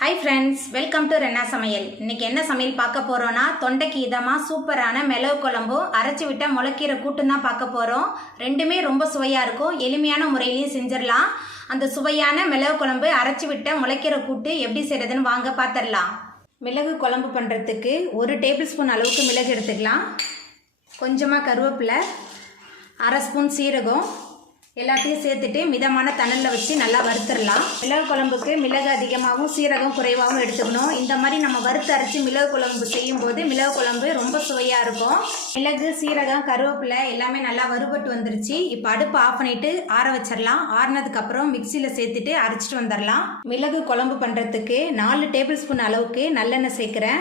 Hi friends, welcome to Renna Samayal. இன்னைக்கு என்ன சமையல் பார்க்க போறோம்னா தொண்டைக்கு இதமா சூப்பரான மிளகு குழம்பு அரைச்சு விட்ட முளைக்கீரை கூட்டும் தான் பார்க்க போறோம். ரெண்டுமே ரொம்ப சுவையா இருக்கும். எளிமையான முறையிலயும் செஞ்சிரலாம். அந்த சுவையான மிளகு குழம்பு அரைச்சு விட்ட முளைக்கீரை கூட்டு எப்படி செய்யறதுன்னு வாங்க பாத்திரலாம். மிளகு குழம்பு பண்றதுக்கு 1 டேபிள் ஸ்பூன் அளவுக்கு மிளகு எடுத்துக்கலாம். கொஞ்சமா கருவேப்பிலை, 1/2 ஸ்பூன் சீரகம் எல்லாத்தையும் சேர்த்துட்டு மிதமான தணலில் வச்சு நல்லா வறுத்துடலாம். மிளகு குழம்புக்கு மிளகு அதிகமாகவும் சீரகம் குறைவாகவும் எடுத்துக்கணும். இந்த மாதிரி நம்ம வறுத்து அரைச்சி மிளகு குழம்பு செய்யும்போது மிளகு குழம்பு ரொம்ப சுவையாக இருக்கும். மிளகு, சீரகம், கருவேப்பிலை எல்லாமே நல்லா வறுபட்டு வந்துருச்சு. இப்போ அடுப்பு ஆஃப் பண்ணிட்டு ஆற வச்சிடலாம். ஆறினதுக்கப்புறம் மிக்சியில் சேர்த்துட்டு அரைச்சிட்டு வந்துடலாம். மிளகு குழம்பு பண்ணுறதுக்கு 4 டேபிள் ஸ்பூன் அளவுக்கு நல்லெண்ணெய் சேர்க்குறேன்.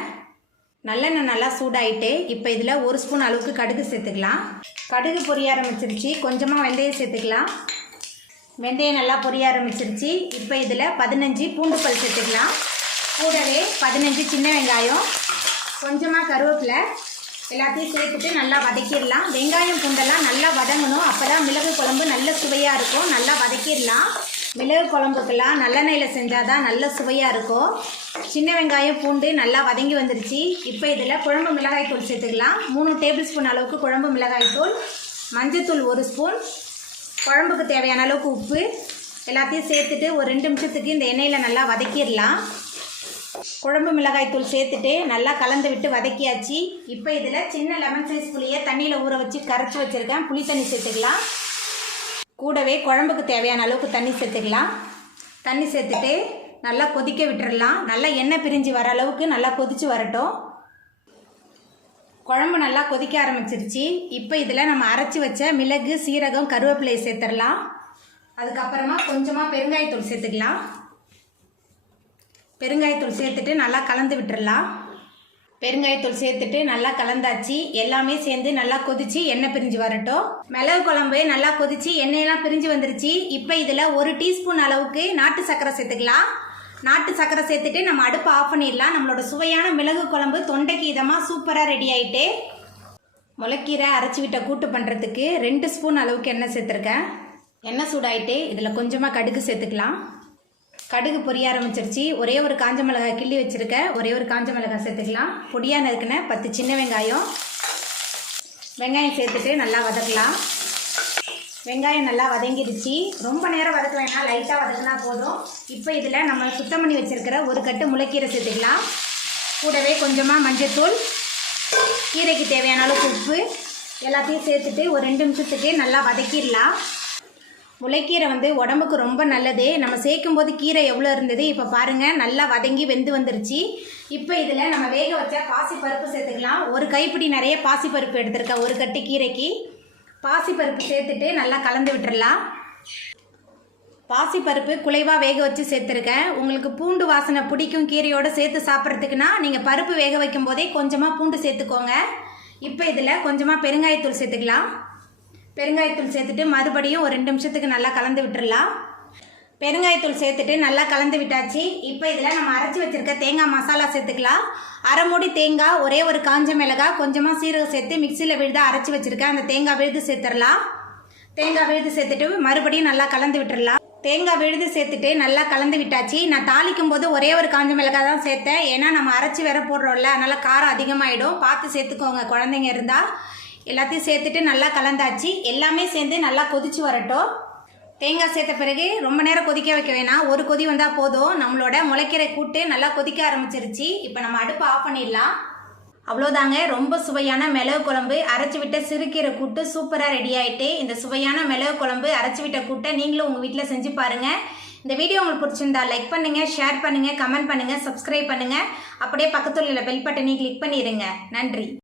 நல்லெண்ணெய் நல்லா சூடாயிட்டு இப்போ இதில் 1 ஸ்பூன் அளவுக்கு கடுகு சேர்த்துக்கலாம். கடுகு பொரிய ஆரம்பிச்சிருச்சு. கொஞ்சமாக வெந்தயம் சேர்த்துக்கலாம். வெந்தயம் நல்லா பொரிய ஆரம்பிச்சிருச்சு. இப்போ இதில் 15 பூண்டு பல் சேர்த்துக்கலாம். கூடவே 15 சின்ன வெங்காயம், கொஞ்சமாக கருவேப்பிலை எல்லாத்தையும் சேர்த்துட்டு நல்லா வதக்கிடலாம். வெங்காயம் பூண்டெல்லாம் நல்லா வதங்கணும். அப்போ தான் மிளகு குழம்பு நல்ல சுவையாக இருக்கும். நல்லா வதக்கிடலாம். மிளகு குழம்புக்கெல்லாம் நல்லெண்ணெயில் செஞ்சால் தான் நல்ல சுவையாக இருக்கும். சின்ன வெங்காயம் பூண்டு நல்லா வதங்கி வந்துருச்சு. இப்போ இதில் குழம்பு மிளகாய் தூள் சேர்த்துக்கலாம். 3 டேபிள் ஸ்பூன் அளவுக்கு குழம்பு மிளகாய் தூள், மஞ்சத்தூள் 1 ஸ்பூன், குழம்புக்கு தேவையான அளவுக்கு உப்பு எல்லாத்தையும் சேர்த்துட்டு ஒரு 2 நிமிஷத்துக்கு இந்த எண்ணெயில் நல்லா வதக்கிடலாம். குழம்பு மிளகாய் தூள் சேர்த்துட்டு நல்லா கலந்து விட்டு வதக்கியாச்சு. இப்போ இதில் சின்ன லெமன் சைஸ் புளியை தண்ணியில் ஊற வச்சு கரைச்சி வச்சுருக்கேன். புளி தண்ணி சேர்த்துக்கலாம். கூடவே குழம்புக்கு தேவையான அளவுக்கு தண்ணி சேர்த்துக்கலாம். தண்ணி சேர்த்துட்டு நல்லா கொதிக்க விட்டுறலாம். நல்லா எண்ணெய் பிரிஞ்சு வர அளவுக்கு நல்லா கொதித்து வரட்டும். குழம்பு நல்லா கொதிக்க ஆரம்பிச்சிருச்சு. இப்போ இதில் நம்ம அரைச்சி வச்ச மிளகு, சீரகம், கருவேப்பிலையை சேர்த்துடலாம். அதுக்கப்புறமா கொஞ்சமாக பெருங்காயத்தூள் சேர்த்துக்கலாம். பெருங்காயத்தூள் சேர்த்துட்டு நல்லா கலந்து விட்டுறலாம். பெருங்காயத்தூள் சேர்த்துட்டு நல்லா கலந்தாச்சு. எல்லாமே சேர்ந்து நல்லா கொதிச்சு எண்ணெய் பிரிஞ்சு வரட்டும். மிளகு குழம்பு நல்லா கொதிச்சு எண்ணெயெல்லாம் பிரிஞ்சு வந்துருச்சு. இப்போ இதில் 1 டீஸ்பூன் அளவுக்கு நாட்டு சர்க்கரை சேர்த்துக்கலாம். நாட்டு சர்க்கரை சேர்த்துட்டு நம்ம அடுப்பை ஆஃப் பண்ணிடலாம். நம்மளோட சுவையான மிளகு குழம்பு தொண்டைக்கு இதமாக சூப்பராக ரெடி ஆகிட்டு. முளைக்கீரை அரைச்சி விட்ட கூட்டு பண்ணுறதுக்கு 2 ஸ்பூன் அளவுக்கு எண்ணெய் சேர்த்துருக்கேன். எண்ணெய் சூடாயிட்டு இதில் கொஞ்சமாக கடுகு சேர்த்துக்கலாம். கடுகு பொரிய ஆரம்பிச்சிருச்சு. ஒரே ஒரு காஞ்ச மிளகாய் கிள்ளி வச்சுருக்கேன். ஒரே ஒரு காஞ்ச மிளகாய் சேர்த்துக்கலாம். பொடியாக நறுக்குன 10 சின்ன வெங்காயம் சேர்த்துட்டு நல்லா வதக்கலாம். வெங்காயம் நல்லா வதங்கிடுச்சு. ரொம்ப நேரம் வதக்க வேணாம், லைட்டாக வதக்கினா போதும். இப்போ இதில் நம்ம சுத்தம் பண்ணி வச்சுருக்கிற ஒரு கட்டு முளைக்கீரை சேர்த்துக்கலாம். கூடவே கொஞ்சமாக மஞ்சத்தூள், கீரைக்கு தேவையான அளவுக்கு உப்பு எல்லாத்தையும் சேர்த்துட்டு ஒரு 2 நிமிஷத்துக்கு நல்லா வதக்கிடலாம். முளைக்கீரை உடம்புக்கு ரொம்ப நல்லது. நம்ம சேர்க்கும் போது கீரை எவ்வளோ இருந்தது இப்போ பாருங்கள், நல்லா வதங்கி வெந்து வந்துருச்சு. இப்போ இதில் நம்ம வேக வச்ச பாசிப்பருப்பு சேர்த்துக்கலாம். ஒரு கைப்பிடி நிறைய பாசிப்பருப்பு எடுத்துருக்கேன் ஒரு கட்டு கீரைக்கு. பாசிப்பருப்பு சேர்த்துட்டு நல்லா கலந்து விட்டுறலாம். பாசிப்பருப்பு குலைவாக வேக வச்சு சேர்த்துருக்கேன். உங்களுக்கு பூண்டு வாசனை பிடிக்கும் கீரையோடு சேர்த்து சாப்பிட்றதுக்குன்னா நீங்கள் பருப்பு வேக வைக்கும் போதே கொஞ்சமாக பூண்டு சேர்த்துக்கோங்க. இப்போ இதில் கொஞ்சமாக பெருங்காயத்தூள் சேர்த்துக்கலாம். பெருங்காயத்தூள் சேர்த்துட்டு மறுபடியும் ஒரு 2 நிமிஷத்துக்கு நல்லா கலந்து விட்டுறலாம். பெருங்காயத்தூள் சேர்த்துட்டு நல்லா கலந்து விட்டாச்சு. இப்போ இதில் நம்ம அரைச்சி வச்சுருக்க தேங்காய் மசாலா சேர்த்துக்கலாம். 1/2 மூடி தேங்காய், ஒரே ஒரு காஞ்ச மிளகாய், கொஞ்சமாக சீரகம் சேர்த்து மிக்சியில் விழுத அரைச்சி வச்சுருக்கேன். அந்த தேங்காய் விழுது சேர்த்துடலாம். தேங்காய் விழுது சேர்த்துட்டு மறுபடியும் நல்லா கலந்து விட்டுறலாம். தேங்காய் விழுது சேர்த்துட்டு நல்லா கலந்து விட்டாச்சு. நான் தாளிக்கும் போது ஒரே ஒரு காஞ்ச மிளகாய் தான் சேர்த்தேன். ஏன்னா நம்ம அரைச்சி வேற போடுறோம்ல, அதனால் காரம் அதிகமாகிடும். பார்த்து சேர்த்துக்கோங்க குழந்தைங்க இருந்தால். எல்லாத்தையும் சேர்த்துட்டு நல்லா கலந்தாச்சு. எல்லாமே சேர்ந்து நல்லா கொதிச்சு வரட்டும். தேங்காய் சேர்த்த பிறகு ரொம்ப நேரம் கொதிக்க வைக்க வேணாம், ஒரு கொதி வந்தால் போதும். நம்மளோட முளைக்கீரை கூட்டு நல்லா கொதிக்க ஆரம்பிச்சிருச்சு. இப்போ நம்ம அடுப்பை ஆஃப் பண்ணிடலாம். அவ்வளோதாங்க, ரொம்ப சுவையான மிளகு குழம்பு அரைச்சி விட்ட சிறுகீரை கூட்டு சூப்பராக ரெடி ஆகிட்டு. இந்த சுவையான மிளகு குழம்பு அரைச்சி விட்ட கூட்டை நீங்களும் உங்கள் வீட்டில் செஞ்சு பாருங்கள். இந்த வீடியோ உங்களுக்கு பிடிச்சிருந்தா லைக் பண்ணுங்கள், ஷேர் பண்ணுங்கள், கமெண்ட் பண்ணுங்கள், சப்ஸ்கிரைப் பண்ணுங்கள். அப்படியே பக்கத்தில் உள்ள பெல் பட்டனை கிளிக் பண்ணிடுங்க. நன்றி.